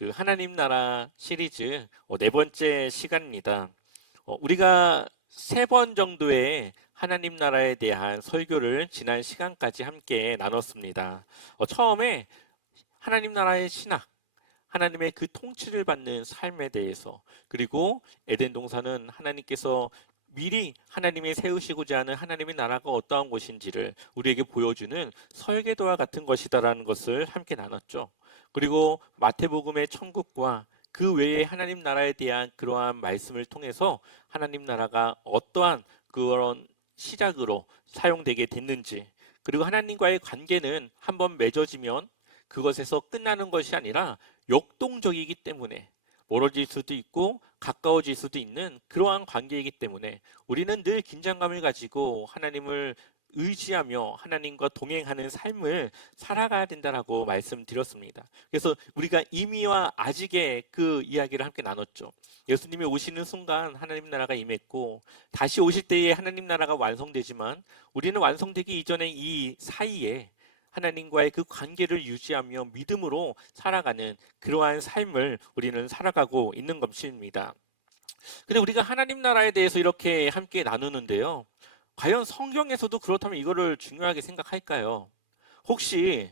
그 하나님 나라 시리즈 네 번째 시간입니다. 우리가 세 번 정도의 하나님 나라에 대한 설교를 지난 시간까지 함께 나눴습니다. 처음에 하나님 나라의 신학, 하나님의 그 통치를 받는 삶에 대해서, 그리고 에덴 동산은 하나님께서 미리 하나님이 세우시고자 하는 하나님의 나라가 어떠한 곳인지를 우리에게 보여주는 설계도와 같은 것이다라는 것을 함께 나눴죠. 그리고 마태복음의 천국과 그 외에 하나님 나라에 대한 그러한 말씀을 통해서 하나님 나라가 어떠한 그런 시작으로 사용되게 됐는지, 그리고 하나님과의 관계는 한번 맺어지면 그것에서 끝나는 것이 아니라 역동적이기 때문에 멀어질 수도 있고 가까워질 수도 있는 그러한 관계이기 때문에 우리는 늘 긴장감을 가지고 하나님을 의지하며 하나님과 동행하는 삶을 살아가야 된다라고 말씀드렸습니다. 그래서 우리가 이미와 아직의 그 이야기를 함께 나눴죠. 예수님이 오시는 순간 하나님 나라가 임했고 다시 오실 때에 하나님 나라가 완성되지만 우리는 완성되기 이전에 이 사이에 하나님과의 그 관계를 유지하며 믿음으로 살아가는 그러한 삶을 우리는 살아가고 있는 것입니다. 근데 우리가 하나님 나라에 대해서 이렇게 함께 나누는데요. 과연 성경에서도 그렇다면 이거를 중요하게 생각할까요? 혹시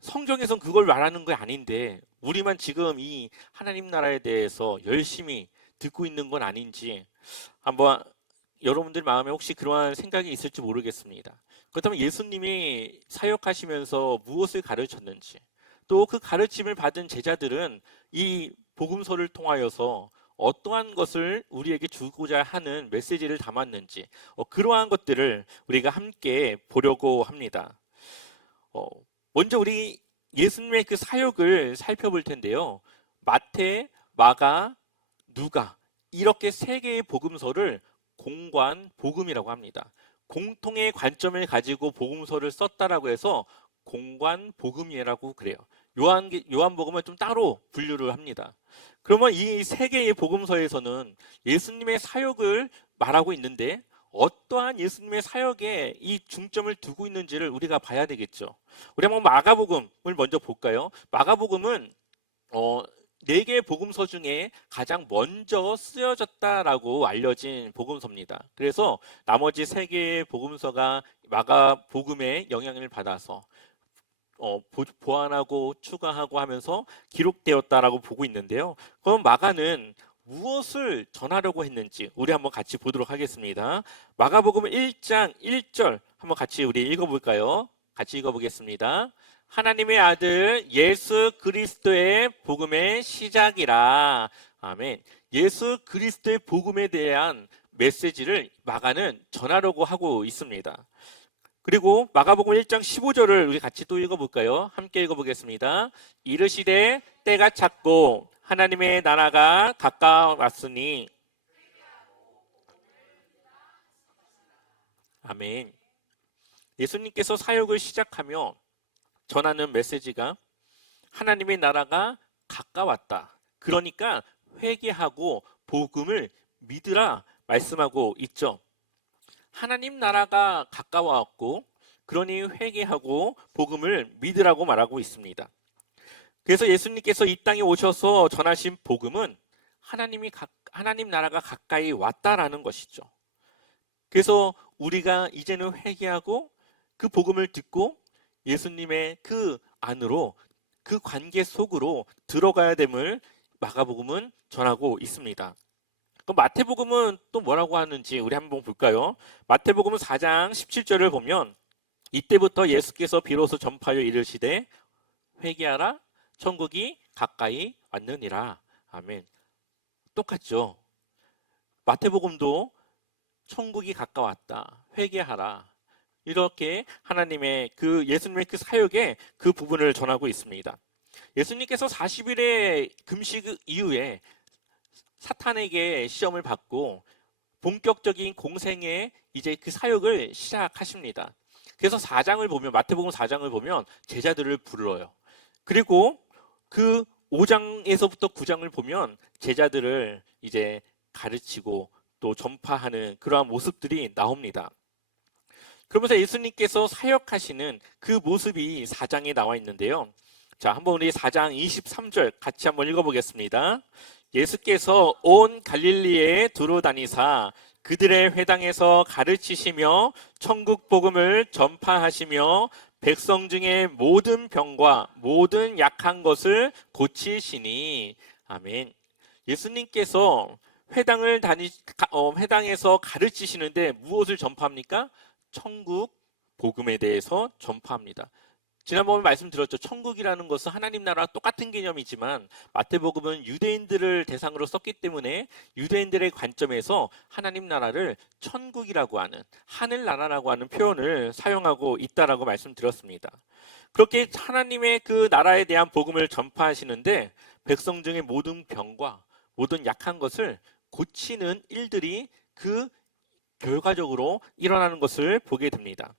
성경에선 그걸 말하는 게 아닌데 우리만 지금 이 하나님 나라에 대해서 열심히 듣고 있는 건 아닌지 한번 여러분들 마음에 혹시 그러한 생각이 있을지 모르겠습니다. 그렇다면 예수님이 사역하시면서 무엇을 가르쳤는지, 또 그 가르침을 받은 제자들은 이 복음서를 통하여서 어떠한 것을 우리에게 주고자 하는 메시지를 담았는지, 그러한 것들을 우리가 함께 보려고 합니다. 먼저 우리 예수님의 그 사역을 살펴볼 텐데요. 마태, 마가, 누가, 이렇게 세 개의 복음서를 공관 복음이라고 합니다. 공통의 관점을 가지고 복음서를 썼다라고 해서 공관 복음이라고 그래요. 요한복음은 좀 따로 분류를 합니다. 그러면 이 세 개의 복음서에서는 예수님의 사역을 말하고 있는데 어떠한 예수님의 사역에 이 중점을 두고 있는지를 우리가 봐야 되겠죠. 우리 한번 마가복음을 먼저 볼까요? 마가복음은 네 개의 복음서 중에 가장 먼저 쓰여졌다라고 알려진 복음서입니다. 그래서 나머지 세 개의 복음서가 마가복음의 영향을 받아서 보완하고 추가하고 하면서 기록되었다라고 보고 있는데요. 그럼 마가는 무엇을 전하려고 했는지 우리 한번 같이 보도록 하겠습니다. 마가복음 1장 1절 한번 같이 우리 읽어볼까요? 같이 읽어보겠습니다. 하나님의 아들 예수 그리스도의 복음의 시작이라. 아멘. 예수 그리스도의 복음에 대한 메시지를 마가는 전하려고 하고 있습니다. 그리고 마가복음 1장 15절을 우리 같이 또 읽어볼까요? 함께 읽어보겠습니다. 이르시되 때가 찼고 하나님의 나라가 가까웠으니. 아멘. 예수님께서 사역을 시작하며 전하는 메시지가 하나님의 나라가 가까웠다. 그러니까 회개하고 복음을 믿으라 말씀하고 있죠. 하나님 나라가 가까워왔고 그러니 회개하고 복음을 믿으라고 말하고 있습니다. 그래서 예수님께서 이 땅에 오셔서 전하신 복음은 하나님 나라가 가까이 왔다라는 것이죠. 그래서 우리가 이제는 회개하고 그 복음을 듣고 예수님의 그 안으로, 그 관계 속으로 들어가야 됨을 마가복음은 전하고 있습니다. 그럼 마태복음은 또 뭐라고 하는지 우리 한번 볼까요? 마태복음 4장 17절을 보면 이때부터 예수께서 비로소 전파하여 이르시되 회개하라 천국이 가까이 왔느니라. 아멘. 똑같죠. 마태복음도 천국이 가까웠다. 회개하라. 이렇게 하나님의 그 예수님의 그 사역의 그 부분을 전하고 있습니다. 예수님께서 40일의 금식 이후에 사탄에게 시험을 받고 본격적인 공생의 이제 그 사역을 시작하십니다. 그래서 4장을 보면, 마태복음 4장을 보면 제자들을 불러요. 그리고 그 5장에서부터 9장을 보면 제자들을 이제 가르치고 또 전파하는 그러한 모습들이 나옵니다. 그러면서 예수님께서 사역하시는 그 모습이 4장에 나와 있는데요. 자, 한번 우리 4장 23절 같이 한번 읽어보겠습니다. 예수께서 온 갈릴리에 두루 다니사 그들의 회당에서 가르치시며 천국 복음을 전파하시며 백성 중에 모든 병과 모든 약한 것을 고치시니. 아멘. 예수님께서 회당에서 가르치시는데 무엇을 전파합니까? 천국 복음에 대해서 전파합니다. 지난번에 말씀드렸죠. 천국이라는 것은 하나님 나라와 똑같은 개념이지만 마태복음은 유대인들을 대상으로 썼기 때문에 유대인들의 관점에서 하나님 나라를 천국이라고 하는, 하늘나라라고 하는 표현을 사용하고 있다라고 말씀드렸습니다. 그렇게 하나님의 그 나라에 대한 복음을 전파하시는데 백성 중에 모든 병과 모든 약한 것을 고치는 일들이 그 결과적으로 일어나는 것을 보게 됩니다.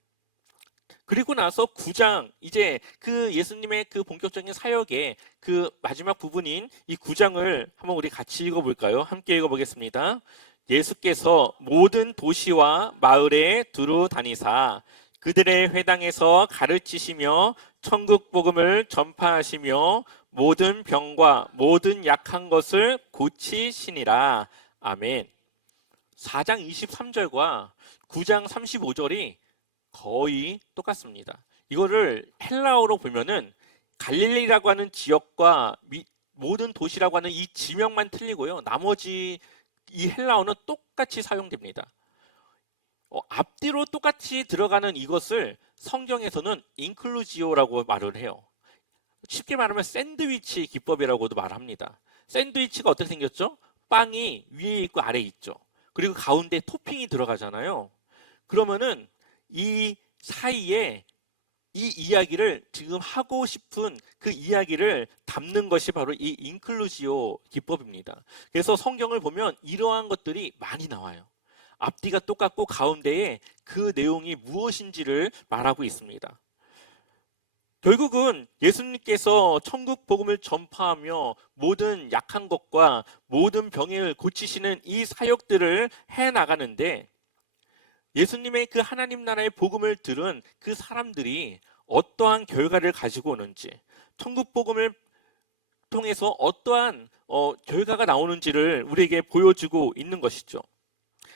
그리고 나서 9장, 이제 그 예수님의 그 본격적인 사역의 그 마지막 부분인 이 9장을 한번 우리 같이 읽어볼까요? 함께 읽어보겠습니다. 예수께서 모든 도시와 마을에 두루 다니사 그들의 회당에서 가르치시며 천국 복음을 전파하시며 모든 병과 모든 약한 것을 고치시니라. 아멘. 4장 23절과 9장 35절이 거의 똑같습니다. 이거를 헬라어로 보면은 갈릴리라고 하는 지역과 모든 도시라고 하는 이 지명만 틀리고요. 나머지 이 헬라어는 똑같이 사용됩니다. 앞뒤로 똑같이 들어가는 이것을 성경에서는 인클루지오라고 말을 해요. 쉽게 말하면 샌드위치 기법이라고도 말합니다. 샌드위치가 어떻게 생겼죠? 빵이 위에 있고 아래에 있죠. 그리고 가운데 토핑이 들어가잖아요. 그러면은 이 사이에 이 이야기를 지금 하고 싶은 그 이야기를 담는 것이 바로 이 인클루지오 기법입니다. 그래서 성경을 보면 이러한 것들이 많이 나와요. 앞뒤가 똑같고 가운데에 그 내용이 무엇인지를 말하고 있습니다. 결국은 예수님께서 천국 복음을 전파하며 모든 약한 것과 모든 병을 고치시는 이 사역들을 해나가는데 예수님의 그 하나님 나라의 복음을 들은 그 사람들이 어떠한 결과를 가지고 오는지, 천국 복음을 통해서 어떠한 결과가 나오는지를 우리에게 보여주고 있는 것이죠.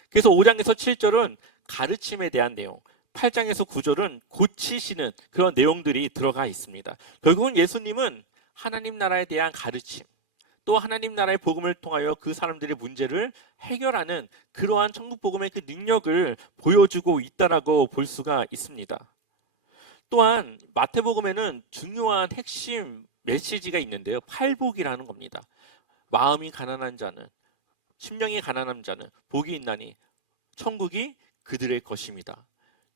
그래서 5장에서 7절은 가르침에 대한 내용, 8장에서 9절은 고치시는 그런 내용들이 들어가 있습니다. 결국은 예수님은 하나님 나라에 대한 가르침, 또 하나님 나라의 복음을 통하여 그 사람들의 문제를 해결하는 그러한 천국 복음의 그 능력을 보여주고 있다라고 볼 수가 있습니다. 또한 마태복음에는 중요한 핵심 메시지가 있는데요. 팔복이라는 겁니다. 마음이 가난한 자는, 심령이 가난한 자는 복이 있나니 천국이 그들의 것입니다.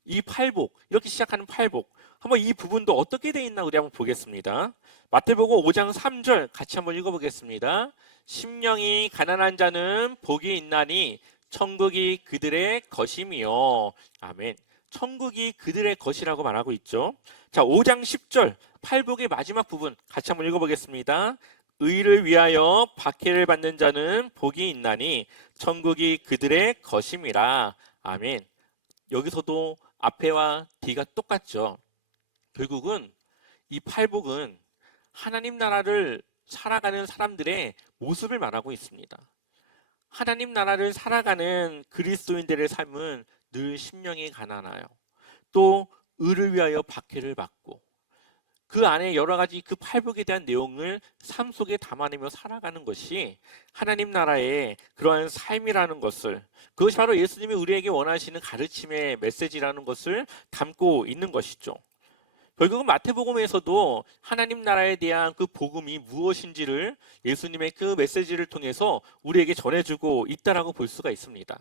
이 팔복, 이렇게 시작하는 팔복, 한번 이 부분도 어떻게 되어 있나 우리 한번 보겠습니다. 마태복음 5장 3절 같이 한번 읽어보겠습니다. 심령이 가난한 자는 복이 있나니 천국이 그들의 것이며. 아멘. 천국이 그들의 것이라고 말하고 있죠. 자, 5장 10절 팔복의 마지막 부분 같이 한번 읽어보겠습니다. 의를 위하여 박해를 받는 자는 복이 있나니 천국이 그들의 것임이라. 아멘. 여기서도 앞에와 뒤가 똑같죠. 결국은 이 팔복은 하나님 나라를 살아가는 사람들의 모습을 말하고 있습니다. 하나님 나라를 살아가는 그리스도인들의 삶은 늘 심령이 가난하여 또 의를 위하여 박해를 받고 그 안에 여러 가지 그 팔복에 대한 내용을 삶 속에 담아내며 살아가는 것이 하나님 나라의 그러한 삶이라는 것을, 그것이 바로 예수님이 우리에게 원하시는 가르침의 메시지라는 것을 담고 있는 것이죠. 결국은 마태복음에서도 하나님 나라에 대한 그 복음이 무엇인지를 예수님의 그 메시지를 통해서 우리에게 전해주고 있다라고 볼 수가 있습니다.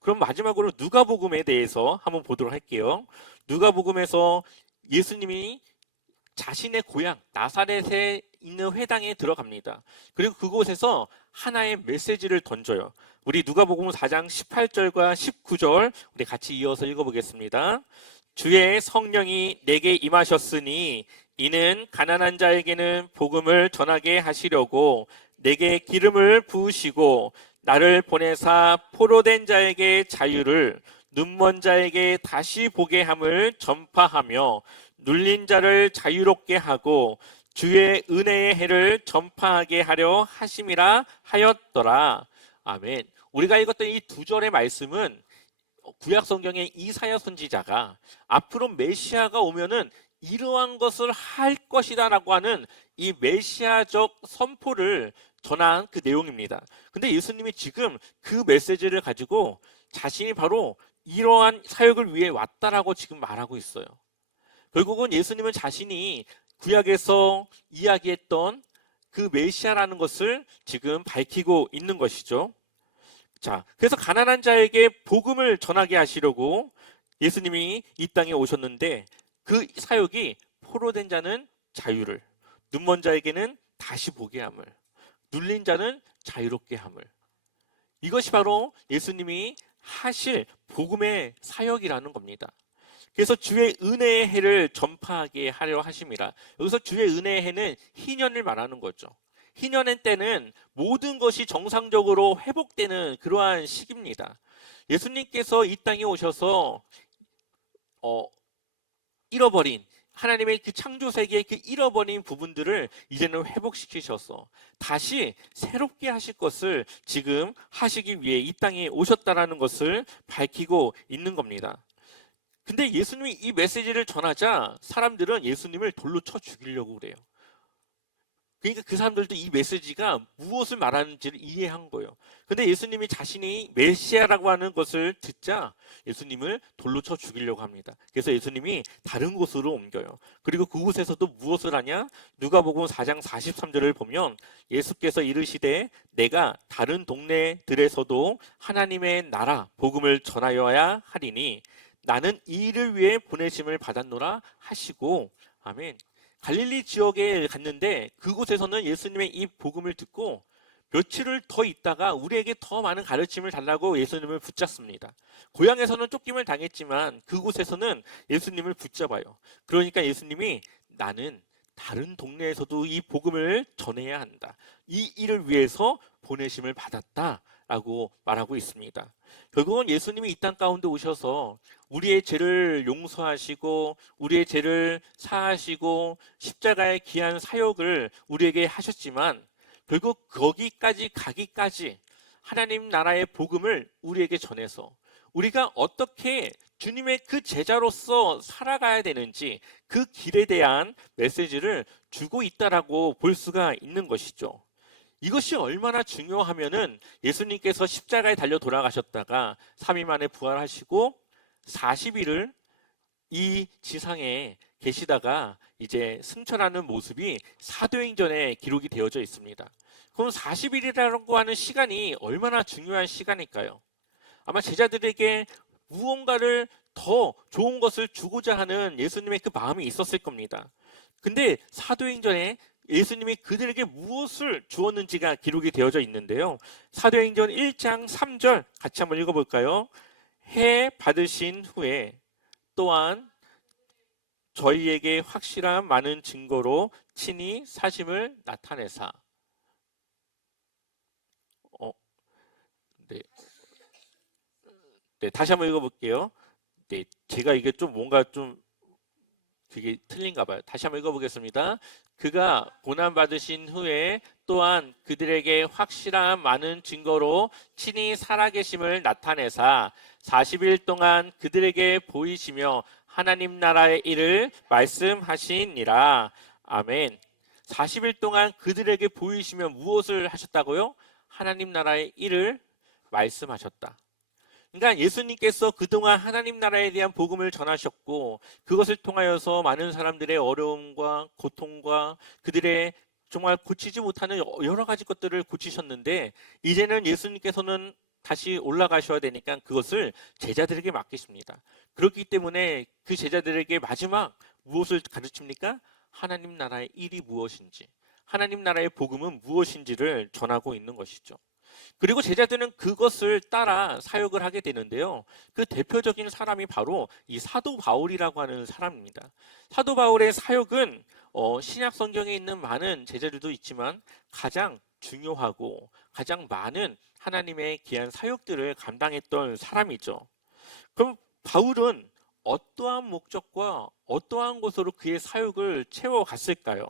그럼 마지막으로 누가복음에 대해서 한번 보도록 할게요. 누가복음에서 예수님이 자신의 고향 나사렛에 있는 회당에 들어갑니다. 그리고 그곳에서 하나의 메시지를 던져요. 우리 누가복음 4장 18절과 19절 우리 같이 이어서 읽어보겠습니다. 주의 성령이 내게 임하셨으니 이는 가난한 자에게는 복음을 전하게 하시려고 내게 기름을 부으시고 나를 보내사 포로된 자에게 자유를 눈먼 자에게 다시 보게 함을 전파하며 눌린 자를 자유롭게 하고 주의 은혜의 해를 전파하게 하려 하심이라 하였더라. 아멘. 우리가 읽었던 이 두 절의 말씀은 구약 성경의 이사야 선지자가 앞으로 메시아가 오면은 이러한 것을 할 것이다라고 하는 이 메시아적 선포를 전한 그 내용입니다. 근데 예수님이 지금 그 메시지를 가지고 자신이 바로 이러한 사역을 위해 왔다라고 지금 말하고 있어요. 결국은 예수님은 자신이 구약에서 이야기했던 그 메시아라는 것을 지금 밝히고 있는 것이죠. 자, 그래서 가난한 자에게 복음을 전하게 하시려고 예수님이 이 땅에 오셨는데 그 사역이 포로된 자는 자유를, 눈먼 자에게는 다시 보게 함을, 눌린 자는 자유롭게 함을. 이것이 바로 예수님이 하실 복음의 사역이라는 겁니다. 그래서 주의 은혜의 해를 전파하게 하려 하심이라. 여기서 주의 은혜의 해는 희년을 말하는 거죠. 희년의 때는 모든 것이 정상적으로 회복되는 그러한 시기입니다. 예수님께서 이 땅에 오셔서 잃어버린 하나님의 그 창조 세계의 그 잃어버린 부분들을 이제는 회복시키셔서 다시 새롭게 하실 것을 지금 하시기 위해 이 땅에 오셨다라는 것을 밝히고 있는 겁니다. 근데 예수님이 이 메시지를 전하자 사람들은 예수님을 돌로 쳐 죽이려고 그래요. 그러니까 그 사람들도 이 메시지가 무엇을 말하는지를 이해한 거예요. 근데 예수님이 자신이 메시아라고 하는 것을 듣자 예수님을 돌로 쳐 죽이려고 합니다. 그래서 예수님이 다른 곳으로 옮겨요. 그리고 그곳에서도 무엇을 하냐? 누가복음 4장 43절을 보면 예수께서 이르시되 내가 다른 동네들에서도 하나님의 나라 복음을 전하여야 하리니 나는 이 일을 위해 보내심을 받았노라 하시고, 아멘. 갈릴리 지역에 갔는데 그곳에서는 예수님의 이 복음을 듣고 며칠을 더 있다가 우리에게 더 많은 가르침을 달라고 예수님을 붙잡습니다. 고향에서는 쫓김을 당했지만 그곳에서는 예수님을 붙잡아요. 그러니까 예수님이 나는 다른 동네에서도 이 복음을 전해야 한다. 이 일을 위해서 보내심을 받았다라고 말하고 있습니다. 결국은 예수님이 이 땅 가운데 오셔서 우리의 죄를 용서하시고 우리의 죄를 사하시고 십자가의 귀한 사역을 우리에게 하셨지만 결국 거기까지 가기까지 하나님 나라의 복음을 우리에게 전해서 우리가 어떻게 주님의 그 제자로서 살아가야 되는지 그 길에 대한 메시지를 주고 있다라고 볼 수가 있는 것이죠. 이것이 얼마나 중요하면은 예수님께서 십자가에 달려 돌아가셨다가 3일 만에 부활하시고 40일을 이 지상에 계시다가 이제 승천하는 모습이 사도행전에 기록이 되어져 있습니다. 그럼 40일이라고 하는 시간이 얼마나 중요한 시간일까요? 아마 제자들에게 무언가를 더 좋은 것을 주고자 하는 예수님의 그 마음이 있었을 겁니다. 근데 사도행전에 예수님이 그들에게 무엇을 주었는지가 기록이 되어져 있는데요. 사도행전 1장 3절 같이 한번 읽어볼까요? 해 받으신 후에 또한 저희에게 확실한 많은 증거로 친히 사심을 나타내사. 네, 다시 한번 읽어볼게요. 네, 제가 이게 좀 뭔가 좀 그게 틀린가 봐요. 다시 한번 읽어보겠습니다. 그가 고난받으신 후에 또한 그들에게 확실한 많은 증거로 친히 살아계심을 나타내사 40일 동안 그들에게 보이시며 하나님 나라의 일을 말씀하시니라. 아멘. 40일 동안 그들에게 보이시며 무엇을 하셨다고요? 하나님 나라의 일을 말씀하셨다. 그러니까 예수님께서 그동안 하나님 나라에 대한 복음을 전하셨고 그것을 통하여서 많은 사람들의 어려움과 고통과 그들의 정말 고치지 못하는 여러 가지 것들을 고치셨는데 이제는 예수님께서는 다시 올라가셔야 되니까 그것을 제자들에게 맡기십니다. 그렇기 때문에 그 제자들에게 마지막 무엇을 가르칩니까? 하나님 나라의 일이 무엇인지, 하나님 나라의 복음은 무엇인지를 전하고 있는 것이죠. 그리고 제자들은 그것을 따라 사역을 하게 되는데요. 그 대표적인 사람이 바로 이 사도 바울이라고 하는 사람입니다. 사도 바울의 사역은 신약 성경에 있는 많은 제자들도 있지만 가장 중요하고 가장 많은 하나님의 귀한 사역들을 감당했던 사람이죠. 그럼 바울은 어떠한 목적과 어떠한 곳으로 그의 사역을 채워갔을까요?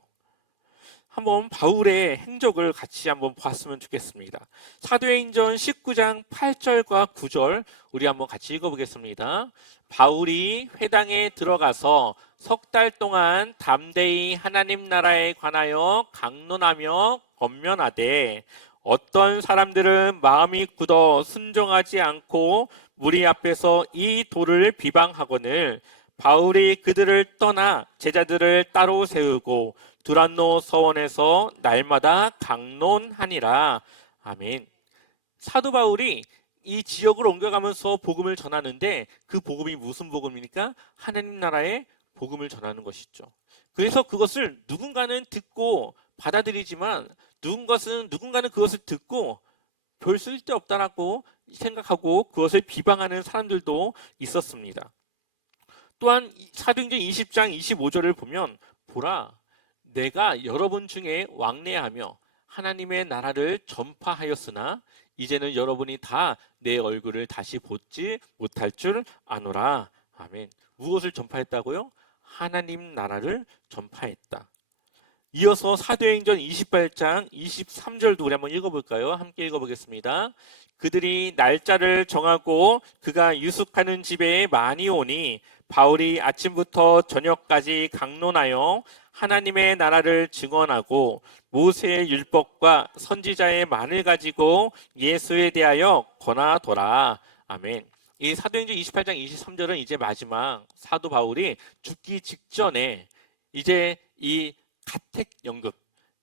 한번 바울의 행적을 같이 한번 봤으면 좋겠습니다. 사도행전 19장 8절과 9절 우리 한번 같이 읽어보겠습니다. 바울이 회당에 들어가서 석 달 동안 담대히 하나님 나라에 관하여 강론하며 권면하되 어떤 사람들은 마음이 굳어 순종하지 않고 무리 앞에서 이 도를 비방하거늘 바울이 그들을 떠나 제자들을 따로 세우고 두란노 서원에서 날마다 강론하니라. 아멘. 사도 바울이 이 지역을 옮겨가면서 복음을 전하는데 그 복음이 무슨 복음입니까? 하나님 나라의 복음을 전하는 것이죠. 그래서 그것을 누군가는 듣고 받아들이지만 누군가는 그것을 듣고 별 쓸데없다라고 생각하고 그것을 비방하는 사람들도 있었습니다. 또한 사도행전 20장 25절을 보면 보라 내가 여러분 중에 왕래하며 하나님의 나라를 전파하였으나 이제는 여러분이 다 내 얼굴을 다시 보지 못할 줄 아노라. 아멘. 무엇을 전파했다고요? 하나님 나라를 전파했다. 이어서 사도행전 28장 23절도 우리 한번 읽어볼까요? 함께 읽어보겠습니다. 그들이 날짜를 정하고 그가 유숙하는 집에 많이 오니 바울이 아침부터 저녁까지 강론하여 하나님의 나라를 증언하고 모세의 율법과 선지자의 말을 가지고 예수에 대하여 권하더라. 아멘. 이 사도행전 28장 23절은 이제 마지막 사도 바울이 죽기 직전에 이제 이 가택연금,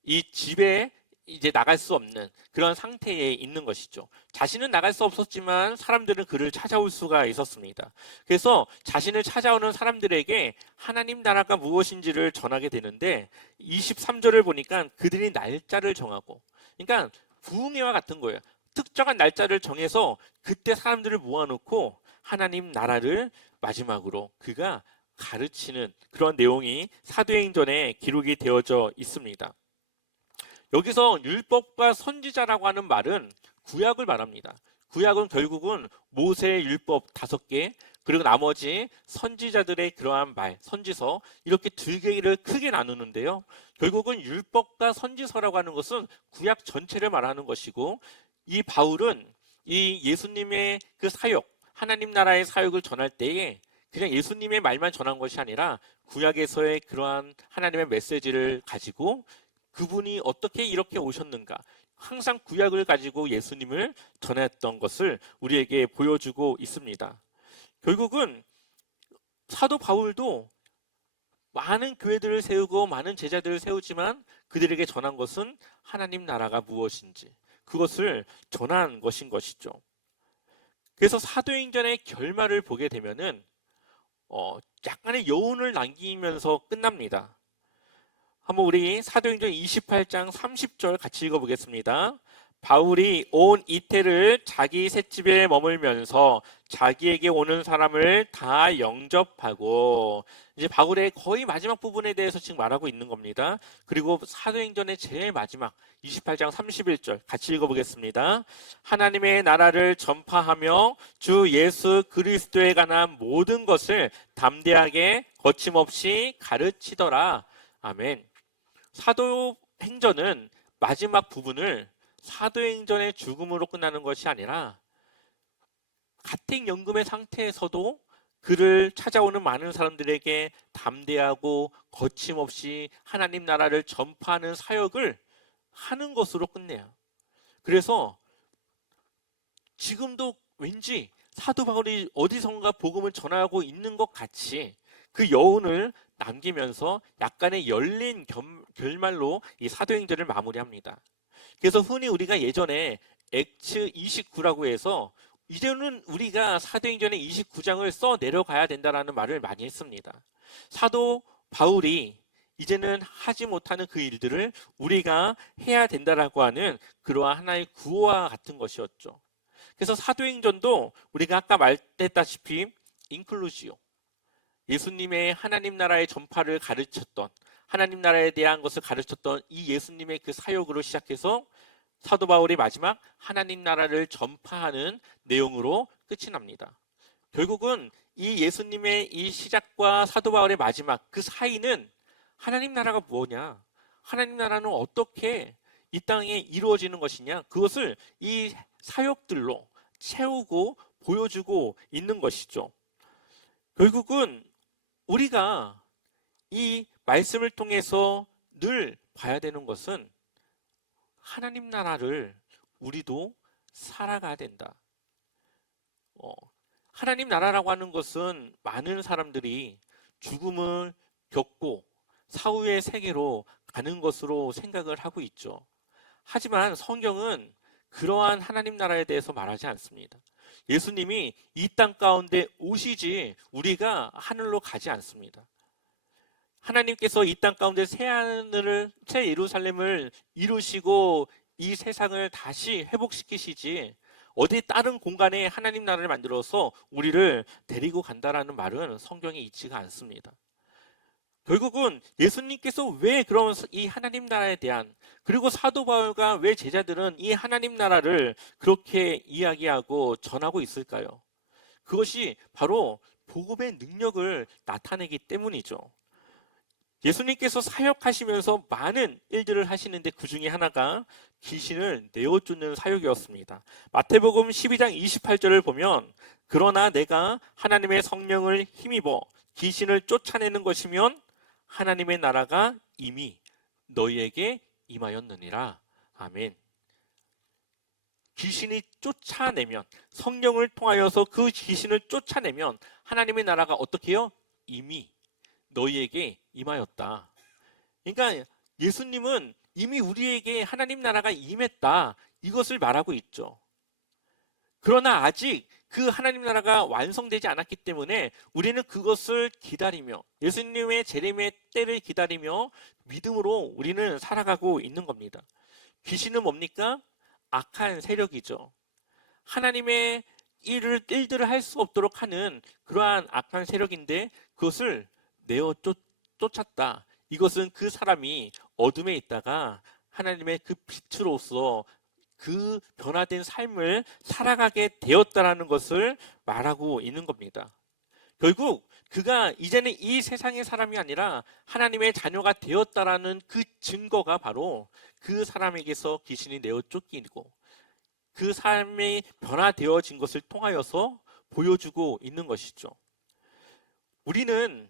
이 집에 이제 나갈 수 없는 그런 상태에 있는 것이죠. 자신은 나갈 수 없었지만 사람들은 그를 찾아올 수가 있었습니다. 그래서 자신을 찾아오는 사람들에게 하나님 나라가 무엇인지를 전하게 되는데 23절을 보니까 그들이 날짜를 정하고, 그러니까 부흥회와 같은 거예요. 특정한 날짜를 정해서 그때 사람들을 모아놓고 하나님 나라를 마지막으로 그가 가르치는 그런 내용이 사도행전에 기록이 되어져 있습니다. 여기서 율법과 선지자라고 하는 말은 구약을 말합니다. 구약은 결국은 모세의 율법 5개 그리고 나머지 선지자들의 그러한 말, 선지서 이렇게 2개를 크게 나누는데요. 결국은 율법과 선지서라고 하는 것은 구약 전체를 말하는 것이고 이 바울은 이 예수님의 그 사역, 하나님 나라의 사역을 전할 때에 그냥 예수님의 말만 전한 것이 아니라 구약에서의 그러한 하나님의 메시지를 가지고 그분이 어떻게 이렇게 오셨는가, 항상 구약을 가지고 예수님을 전했던 것을 우리에게 보여주고 있습니다. 결국은 사도 바울도 많은 교회들을 세우고 많은 제자들을 세우지만 그들에게 전한 것은 하나님 나라가 무엇인지 그것을 전한 것인 것이죠. 그래서 사도행전의 결말을 보게 되면은 약간의 여운을 남기면서 끝납니다. 한번 우리 사도행전 28장 30절 같이 읽어보겠습니다. 바울이 온 이태를 자기 셋집에 머물면서 자기에게 오는 사람을 다 영접하고, 이제 바울의 거의 마지막 부분에 대해서 지금 말하고 있는 겁니다. 그리고 사도행전의 제일 마지막 28장 31절 같이 읽어보겠습니다. 하나님의 나라를 전파하며 주 예수 그리스도에 관한 모든 것을 담대하게 거침없이 가르치더라. 아멘. 사도행전은 마지막 부분을 사도행전의 죽음으로 끝나는 것이 아니라 가택연금의 상태에서도 그를 찾아오는 많은 사람들에게 담대하고 거침없이 하나님 나라를 전파하는 사역을 하는 것으로 끝내요. 그래서 지금도 왠지 사도 바울이 어디선가 복음을 전하고 있는 것 같이 그 여운을 남기면서 약간의 열린 결말로 이 사도행전을 마무리합니다. 그래서 흔히 우리가 예전에 액츠 29라고 해서 이제는 우리가 사도행전의 29장을 써 내려가야 된다라는 말을 많이 했습니다. 사도 바울이 이제는 하지 못하는 그 일들을 우리가 해야 된다라고 하는 그러한 하나의 구호와 같은 것이었죠. 그래서 사도행전도 우리가 아까 말했다시피 인클루시오, 예수님의 하나님 나라의 전파를 가르쳤던, 하나님 나라에 대한 것을 가르쳤던 이 예수님의 그 사역으로 시작해서 사도 바울이 마지막 하나님 나라를 전파하는 내용으로 끝이 납니다. 결국은 이 예수님의 이 시작과 사도 바울의 마지막 그 사이는 하나님 나라가 뭐냐, 하나님 나라는 어떻게 이 땅에 이루어지는 것이냐? 그것을 이 사역들로 채우고 보여주고 있는 것이죠. 결국은 우리가 이 말씀을 통해서 늘 봐야 되는 것은 하나님 나라를 우리도 살아가야 된다. 하나님 나라라고 하는 것은 많은 사람들이 죽음을 겪고 사후의 세계로 가는 것으로 생각을 하고 있죠. 하지만 성경은 그러한 하나님 나라에 대해서 말하지 않습니다. 예수님이 이 땅 가운데 오시지 우리가 하늘로 가지 않습니다. 하나님께서 이 땅 가운데 새 하늘을, 새 예루살렘을 이루시고 이 세상을 다시 회복시키시지 어디 다른 공간에 하나님 나라를 만들어서 우리를 데리고 간다라는 말은 성경에 있지가 않습니다. 결국은 예수님께서 왜 그런 이 하나님 나라에 대한, 그리고 사도 바울과 왜 제자들은 이 하나님 나라를 그렇게 이야기하고 전하고 있을까요? 그것이 바로 복음의 능력을 나타내기 때문이죠. 예수님께서 사역하시면서 많은 일들을 하시는데 그 중에 하나가 귀신을 내어쫓는 사역이었습니다. 마태복음 12장 28절을 보면 그러나 내가 하나님의 성령을 힘입어 귀신을 쫓아내는 것이면 하나님의 나라가 이미 너희에게 임하였느니라. 아멘. 귀신이 쫓아내면, 성령을 통하여서 그 귀신을 쫓아내면 하나님의 나라가 어떻게 해요? 이미 너희에게 임하였다. 그러니까 예수님은 이미 우리에게 하나님 나라가 임했다, 이것을 말하고 있죠. 그러나 아직 그 하나님 나라가 완성되지 않았기 때문에 우리는 그것을 기다리며, 예수님의 재림의 때를 기다리며 믿음으로 우리는 살아가고 있는 겁니다. 귀신은 뭡니까? 악한 세력이죠. 하나님의 일들을 할 수 없도록 하는 그러한 악한 세력인데 그것을 내어 쫓았다. 이것은 그 사람이 어둠에 있다가 하나님의 그 빛으로서 그 변화된 삶을 살아가게 되었다라는 것을 말하고 있는 겁니다. 결국 그가 이제는 이 세상의 사람이 아니라 하나님의 자녀가 되었다라는 그 증거가 바로 그 사람에게서 귀신이 내어 쫓기고 그 삶이 변화되어진 것을 통하여서 보여주고 있는 것이죠. 우리는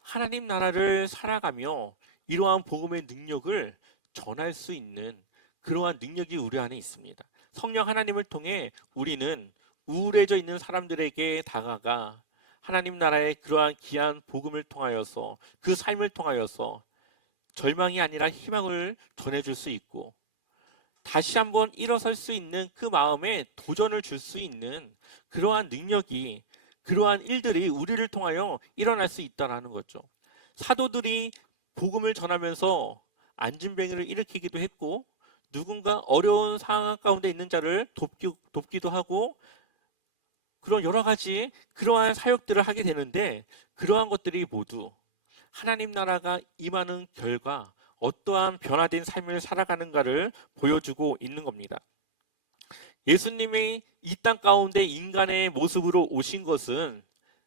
하나님 나라를 살아가며 이러한 복음의 능력을 전할 수 있는 그러한 능력이 우리 안에 있습니다. 성령 하나님을 통해 우리는 우울해져 있는 사람들에게 다가가 하나님 나라의 그러한 귀한 복음을 통하여서 그 삶을 통하여서 절망이 아니라 희망을 전해줄 수 있고 다시 한번 일어설 수 있는 그 마음에 도전을 줄 수 있는 그러한 능력이, 그러한 일들이 우리를 통하여 일어날 수 있다는 거죠. 사도들이 복음을 전하면서 안진뱅이를 일으키기도 했고 누군가 어려운 상황 가운데 있는 자를 돕기도 하고 그런 여러 가지 그러한 사역들을 하게 되는데 그러한 것들이 모두 하나님 나라가 임하는 결과 어떠한 변화된 삶을 살아가는가를 보여주고 있는 겁니다. 예수님이 이 땅 가운데 인간의 모습으로 오신 것은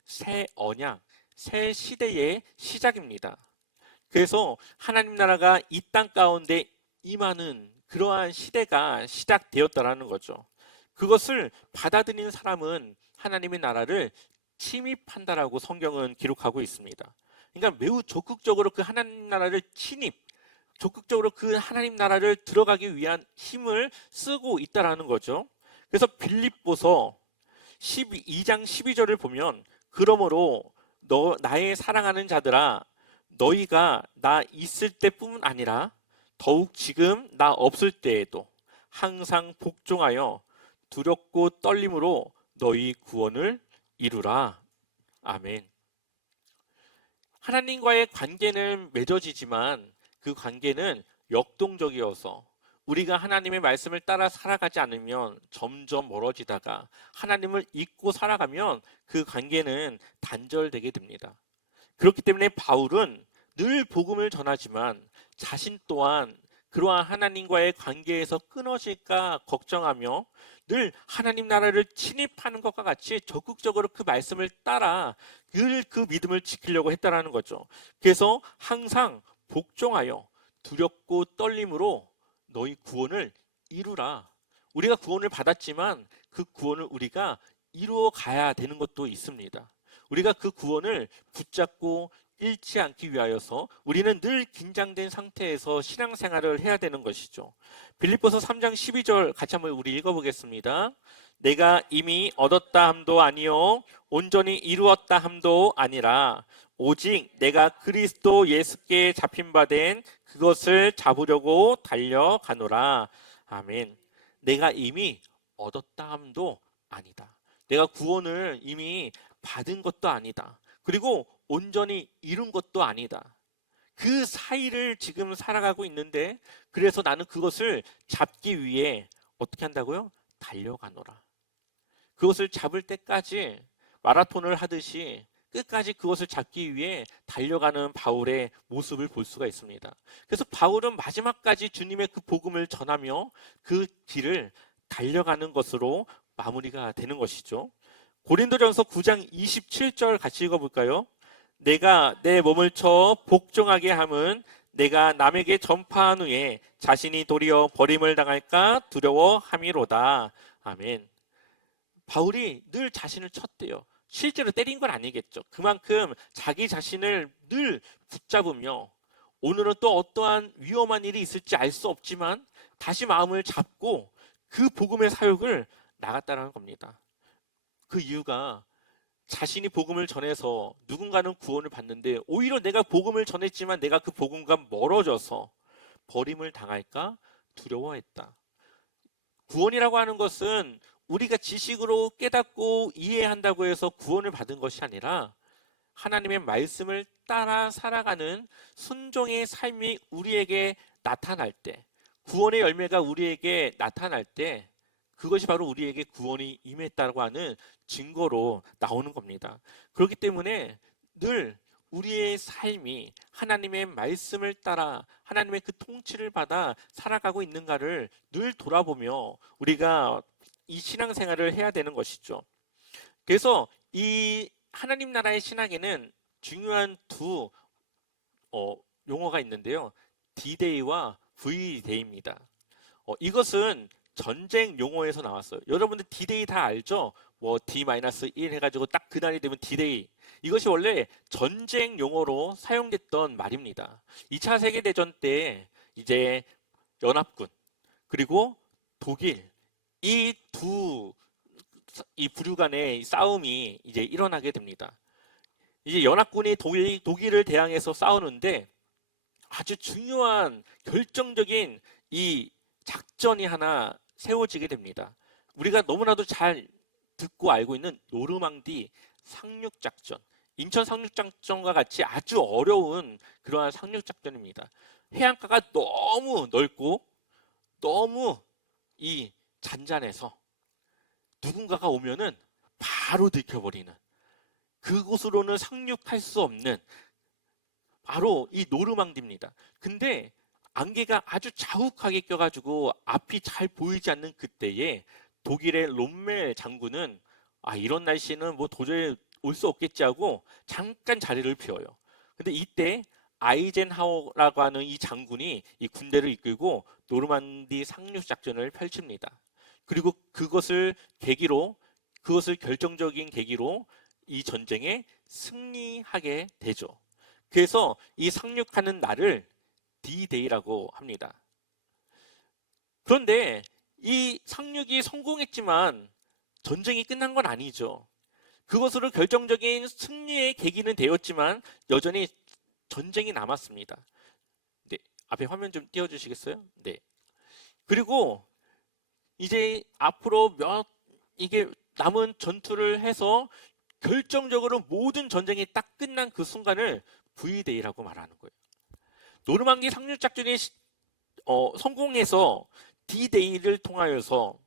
새 언약, 새 시대의 시작입니다. 그래서 하나님 나라가 이 땅 가운데 임하는 그러한 시대가 시작되었다라는 거죠. 그것을 받아들이는 사람은 하나님의 나라를 침입한다라고 성경은 기록하고 있습니다. 그러니까 매우 적극적으로 그 하나님 나라를 적극적으로 그 하나님 나라를 들어가기 위한 힘을 쓰고 있다라는 거죠. 그래서 빌립보서 12장 12절을 보면 그러므로 나의 사랑하는 자들아 너희가 나 있을 때뿐 아니라 더욱 지금 나 없을 때에도 항상 복종하여 두렵고 떨림으로 너희 구원을 이루라. 아멘. 하나님과의 관계는 맺어지지만 그 관계는 역동적이어서 우리가 하나님의 말씀을 따라 살아가지 않으면 점점 멀어지다가 하나님을 잊고 살아가면 그 관계는 단절되게 됩니다. 그렇기 때문에 바울은 늘 복음을 전하지만 자신 또한 그러한 하나님과의 관계에서 끊어질까 걱정하며 늘 하나님 나라를 침입하는 것과 같이 적극적으로 그 말씀을 따라 늘 그 믿음을 지키려고 했다라는 거죠. 그래서 항상 복종하여 두렵고 떨림으로 너희 구원을 이루라. 우리가 구원을 받았지만 그 구원을 우리가 이루어 가야 되는 것도 있습니다. 우리가 그 구원을 붙잡고 잃지 않기 위하여서 우리는 늘 긴장된 상태에서 신앙생활을 해야 되는 것이죠. 빌립보서 3장 12절 같이 한번 우리 읽어보겠습니다. 내가 이미 얻었다 함도 아니요 온전히 이루었다 함도 아니라 오직 내가 그리스도 예수께 잡힌 바 된 그것을 잡으려고 달려가노라. 아멘. 내가 이미 얻었다 함도 아니다. 내가 구원을 이미 받은 것도 아니다. 그리고 온전히 이룬 것도 아니다. 그 사이를 지금 살아가고 있는데 그래서 나는 그것을 잡기 위해 어떻게 한다고요? 달려가노라. 그것을 잡을 때까지 마라톤을 하듯이 끝까지 그것을 잡기 위해 달려가는 바울의 모습을 볼 수가 있습니다. 그래서 바울은 마지막까지 주님의 그 복음을 전하며 그 길을 달려가는 것으로 마무리가 되는 것이죠. 고린도전서 9장 27절 같이 읽어볼까요? 내가 내 몸을 쳐 복종하게 함은 내가 남에게 전파한 후에 자신이 도리어 버림을 당할까 두려워함이로다. 아멘. 바울이 늘 자신을 쳤대요. 실제로 때린 건 아니겠죠. 그만큼 자기 자신을 늘 붙잡으며 오늘은 또 어떠한 위험한 일이 있을지 알 수 없지만 다시 마음을 잡고 그 복음의 사역을 나갔다는 겁니다. 그 이유가 자신이 복음을 전해서 누군가는 구원을 받는데 오히려 내가 복음을 전했지만 내가 그 복음과 멀어져서 버림을 당할까 두려워했다. 구원이라고 하는 것은 우리가 지식으로 깨닫고 이해한다고 해서 구원을 받은 것이 아니라 하나님의 말씀을 따라 살아가는 순종의 삶이 우리에게 나타날 때, 구원의 열매가 우리에게 나타날 때 그것이 바로 우리에게 구원이 임했다고 하는 증거로 나오는 겁니다. 그렇기 때문에 늘 우리의 삶이 하나님의 말씀을 따라 하나님의 그 통치를 받아 살아가고 있는가를 늘 돌아보며 우리가 이 신앙생활을 해야 되는 것이죠. 그래서 이 하나님 나라의 신학에는 중요한 두 용어가 있는데요. D-Day와 V-Day입니다. 이것은 전쟁 용어에서 나왔어요. 여러분들 D-Day 다 알죠? 뭐 D-1 해가지고 딱 그날이 되면 D-Day. 이것이 원래 전쟁 용어로 사용됐던 말입니다. 2차 세계대전 때 이제 연합군 그리고 독일 이 부류 간의 싸움이 이제 일어나게 됩니다. 이제 연합군이 독일을 대항해서 싸우는데 아주 중요한 결정적인 이 작전이 하나 세워지게 됩니다. 우리가 너무나도 잘 듣고 알고 있는 노르망디 상륙작전, 인천 상륙작전과 같이 아주 어려운 그러한 상륙작전입니다. 해안가가 너무 넓고 너무 이 잔잔해서 누군가가 오면은 바로 들켜버리는, 그곳으로는 상륙할 수 없는 바로 이 노르망디입니다. 근데 안개가 아주 자욱하게 껴가지고 앞이 잘 보이지 않는 그때에 독일의 롬멜 장군은 이런 날씨는 뭐 도저히 올 수 없겠지 하고 잠깐 자리를 비워요. 근데 이때 아이젠하워라고 하는 이 장군이 이 군대를 이끌고 노르망디 상륙 작전을 펼칩니다. 그리고 그것을 결정적인 계기로 이 전쟁에 승리하게 되죠. 그래서 이 상륙하는 날을 D-Day라고 합니다. 그런데 이 상륙이 성공했지만 전쟁이 끝난 건 아니죠. 그것으로 결정적인 승리의 계기는 되었지만 여전히 전쟁이 남았습니다. 네, 앞에 화면 좀 띄워주시겠어요? 네. 그리고 이제 앞으로 이게 남은 전투를 해서 결정적으로 모든 전쟁이 딱 끝난 그 순간을 V-Day라고 말하는 거예요. 노르망디 상륙작전이 성공해서 D-Day를 통하여서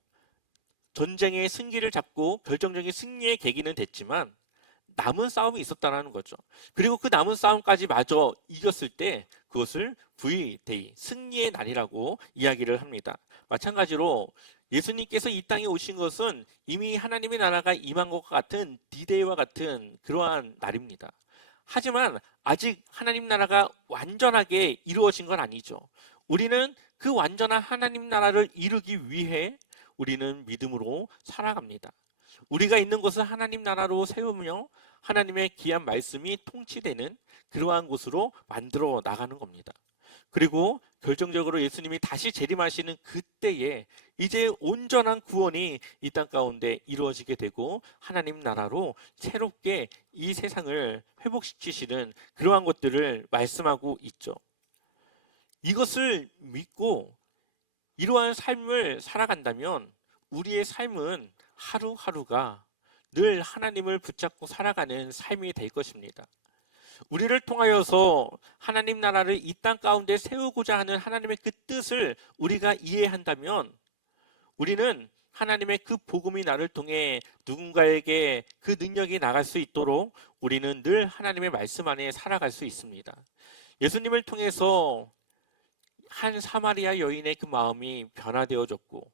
전쟁의 승기를 잡고 결정적인 승리의 계기는 됐지만 남은 싸움이 있었다는 거죠. 그리고 그 남은 싸움까지 마저 이겼을 때 그것을 V-Day, 승리의 날이라고 이야기를 합니다. 마찬가지로 예수님께서 이 땅에 오신 것은 이미 하나님의 나라가 임한 것과 같은 D-Day와 같은 그러한 날입니다. 하지만 아직 하나님 나라가 완전하게 이루어진 건 아니죠. 우리는 그 완전한 하나님 나라를 이루기 위해 우리는 믿음으로 살아갑니다. 우리가 있는 곳을 하나님 나라로 세우며 하나님의 귀한 말씀이 통치되는 그러한 곳으로 만들어 나가는 겁니다. 그리고 결정적으로 예수님이 다시 재림하시는 그때에 이제 온전한 구원이 이 땅 가운데 이루어지게 되고 하나님 나라로 새롭게 이 세상을 회복시키시는 그러한 것들을 말씀하고 있죠. 이것을 믿고 이러한 삶을 살아간다면 우리의 삶은 하루하루가 늘 하나님을 붙잡고 살아가는 삶이 될 것입니다. 우리를 통하여서 하나님 나라를 이 땅 가운데 세우고자 하는 하나님의 그 뜻을 우리가 이해한다면 우리는 하나님의 그 복음이 나를 통해 누군가에게 그 능력이 나갈 수 있도록 우리는 늘 하나님의 말씀 안에 살아갈 수 있습니다. 예수님을 통해서 한 사마리아 여인의 그 마음이 변화되어졌고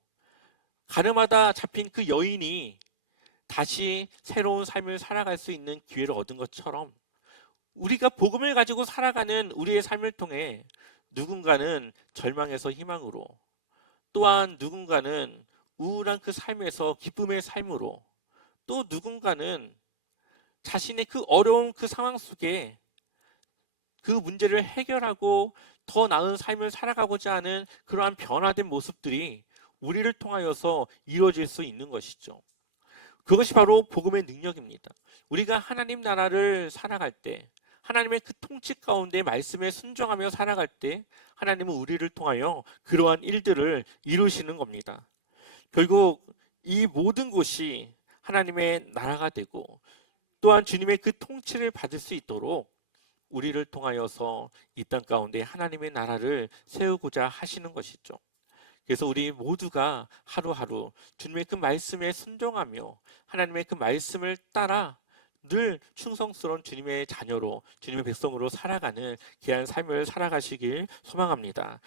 가늠하다 잡힌 그 여인이 다시 새로운 삶을 살아갈 수 있는 기회를 얻은 것처럼 우리가 복음을 가지고 살아가는 우리의 삶을 통해 누군가는 절망에서 희망으로, 또한 누군가는 우울한 그 삶에서 기쁨의 삶으로, 또 누군가는 자신의 그 어려운 그 상황 속에 그 문제를 해결하고 더 나은 삶을 살아가고자 하는 그러한 변화된 모습들이 우리를 통하여서 이루어질 수 있는 것이죠. 그것이 바로 복음의 능력입니다. 우리가 하나님 나라를 살아갈 때, 하나님의 그 통치 가운데 말씀에 순종하며 살아갈 때 하나님은 우리를 통하여 그러한 일들을 이루시는 겁니다. 결국 이 모든 곳이 하나님의 나라가 되고 또한 주님의 그 통치를 받을 수 있도록 우리를 통하여서 이 땅 가운데 하나님의 나라를 세우고자 하시는 것이죠. 그래서 우리 모두가 하루하루 주님의 그 말씀에 순종하며 하나님의 그 말씀을 따라 늘 충성스러운 주님의 자녀로, 주님의 백성으로 살아가는 귀한 삶을 살아가시길 소망합니다.